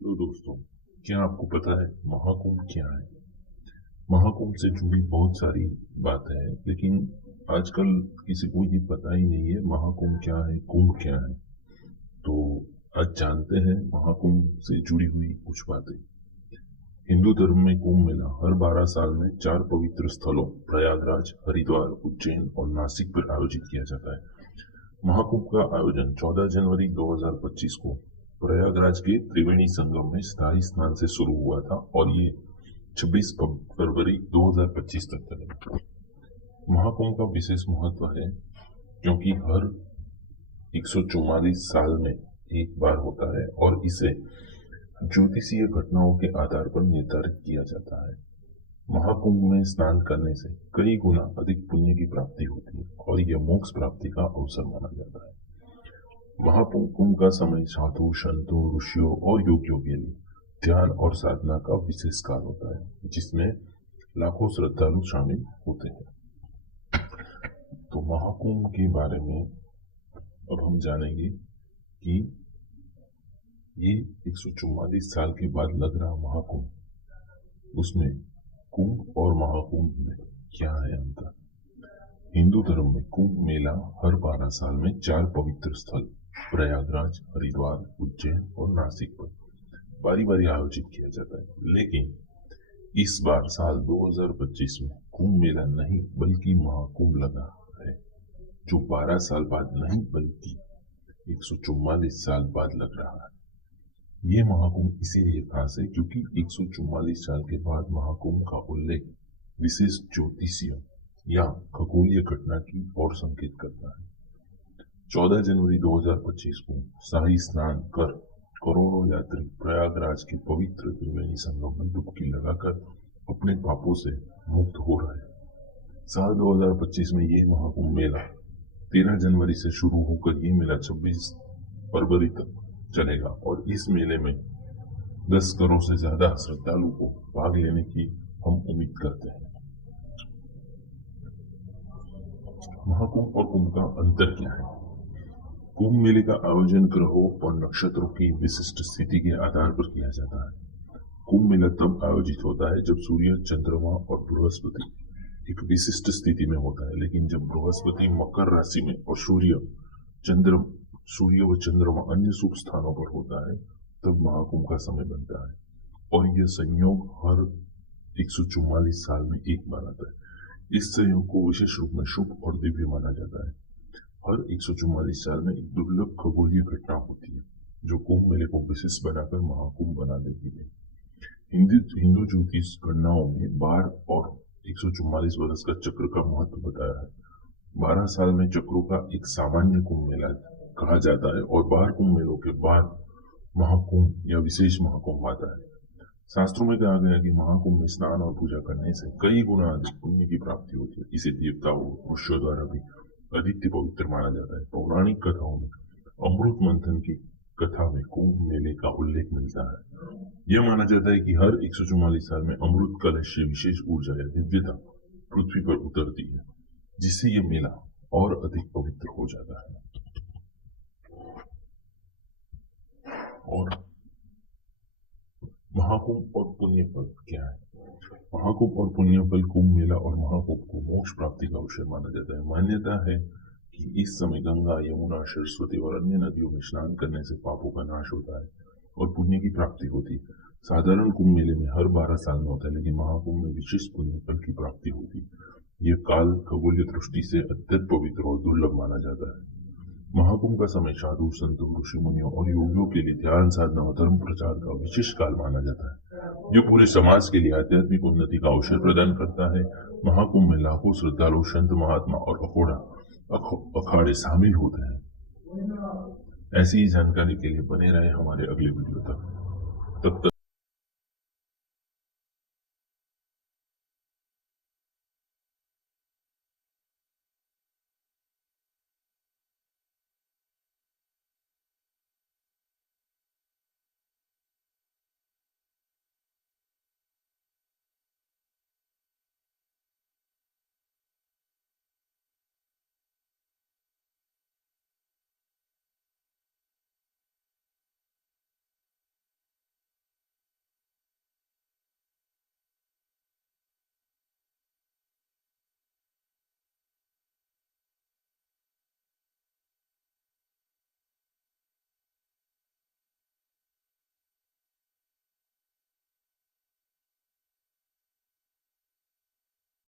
तो दोस्तों, क्या आपको पता है महाकुंभ क्या है? महाकुंभ से जुड़ी बहुत सारी बातें हैं, लेकिन आजकल किसी को ये पता ही नहीं है महाकुंभ क्या है, कुंभ क्या है। तो आज जानते हैं महाकुंभ से जुड़ी हुई कुछ बातें। हिंदू धर्म में कुंभ मेला हर 12 साल में 4 पवित्र स्थलों प्रयागराज, हरिद्वार, उज्जैन और नासिक पर आयोजित किया जाता है। महाकुंभ का आयोजन 14 जनवरी 2025 को प्रयागराज के त्रिवेणी संगम में स्थायी स्नान से शुरू हुआ था और ये 26 फरवरी 2025 तक चलेगा। महाकुंभ का विशेष महत्व है क्योंकि हर 144 साल में एक बार होता है और इसे ज्योतिषीय घटनाओं के आधार पर निर्धारित किया जाता है। महाकुंभ में स्नान करने से कई गुना अधिक पुण्य की प्राप्ति होती है और यह मोक्ष प्राप्ति का अवसर माना जाता है। महाकुंभ का समय साधु, संतों, ऋषियों और योगियों के लिए ध्यान और साधना का विशेष काल होता है, जिसमें लाखों श्रद्धालु शामिल होते हैं। तो महाकुंभ के बारे में अब हम जानेंगे कि ये 144 साल के बाद लग रहा महाकुंभ, उसमें कुंभ और महाकुंभ में क्या है अंतर। हिंदू धर्म में कुंभ मेला हर 12 साल में 4 पवित्र स्थल प्रयागराज, हरिद्वार, उज्जैन और नासिक पर बारी बारी आयोजित किया जाता है। लेकिन इस बार साल 2025 में कुंभ मेला नहीं बल्कि महाकुंभ लगा है, जो 12 साल बाद नहीं बल्कि 144 साल बाद लग रहा है। ये महाकुंभ इसीलिए खास है क्योंकि 144 साल के बाद महाकुंभ का उल्लेख विशेष ज्योतिषीय या खगोलीय घटना की ओर संकेत करता है। 14 जनवरी 2025 को शाही स्नान कर करोड़ों यात्री प्रयागराज के पवित्र त्रिवेणी संगम में डुबकी लगाकर अपने पापों से मुक्त हो रहे हैं। साल 2025 में ये महाकुंभ मेला 13 जनवरी से शुरू होकर ये मेला 26 फरवरी तक चलेगा और इस मेले में 10 करोड़ से ज्यादा श्रद्धालु को भाग लेने की हम उम्मीद करते हैं। महाकुंभ और कुंभ का अंतर क्या है? कुंभ मेले का आयोजन ग्रहों और नक्षत्रों की विशिष्ट स्थिति के आधार पर किया जाता है। कुंभ मेला तब आयोजित होता है जब सूर्य, चंद्रमा और बृहस्पति एक विशिष्ट स्थिति में होता है, लेकिन जब बृहस्पति मकर राशि में और सूर्य व चंद्रमा अन्य शुभ स्थानों पर होता है, तब महाकुंभ का समय बनता है और यह संयोग हर 144 साल में एक बार आता है। इस संयोग को विशेष रूप में शुभ और दिव्य माना जाता है। हर 144 साल में एक दुर्लभ खगोलीय घटना होती है जो कुंभ मेले को विशेष बनाकर महाकुंभ बना देती है। हिंदू ज्योतिष गणनाओं में बार और 144 वर्ष का चक्र का महत्व बताया है। 12 साल में चक्रों का एक सामान्य कुंभ मेला कहा जाता है और 12 कुंभ मेलों के बाद महाकुंभ या विशेष महाकुंभ आता है। शास्त्रों में कहा गया कि महाकुंभ में स्नान और पूजा करने से कई गुना अधिक पुण्य की प्राप्ति होती है। इसे देवताओं, ऋषियों द्वारा भी अधिक पवित्र माना जाता है। पौराणिक कथाओं में अमृत मंथन की कथा में कुंभ मेले का उल्लेख मिलता है। यह माना जाता है कि हर 144 साल में अमृत कलश से विशेष ऊर्जा या दिव्यता पृथ्वी पर उतरती है, जिससे यह मेला और अधिक पवित्र हो जाता है। और महाकुंभ और पुण्य फल क्या है? महाकुंभ और पुण्य फल कुंभ मेला और महाकुंभ को मोक्ष प्राप्ति का अवसर माना जाता है। मान्यता है कि इस समय गंगा, यमुना, सरस्वती और अन्य नदियों में स्नान करने से पापों का नाश होता है और पुण्य की प्राप्ति होती है। साधारण कुंभ मेले में हर 12 साल में होता है, लेकिन महाकुंभ में विशेष पुण्य फल की प्राप्ति होती है। यह काल खगोलीय दृष्टि से अत्यंत पवित्र और दुर्लभ माना जाता है। महाकुंभ का समय साधु, संतों, ऋषि मुनियों और योगियों के लिए ध्यान साधना और धर्म प्रचार का विशेष काल माना जाता है, जो पूरे समाज के लिए आध्यात्मिक उन्नति का अवसर प्रदान करता है। महाकुंभ में लाखों श्रद्धालु, संत, महात्मा और अखाड़े शामिल होते हैं। ऐसी ही जानकारी के लिए बने रहे हमारे अगले वीडियो तक। तब तक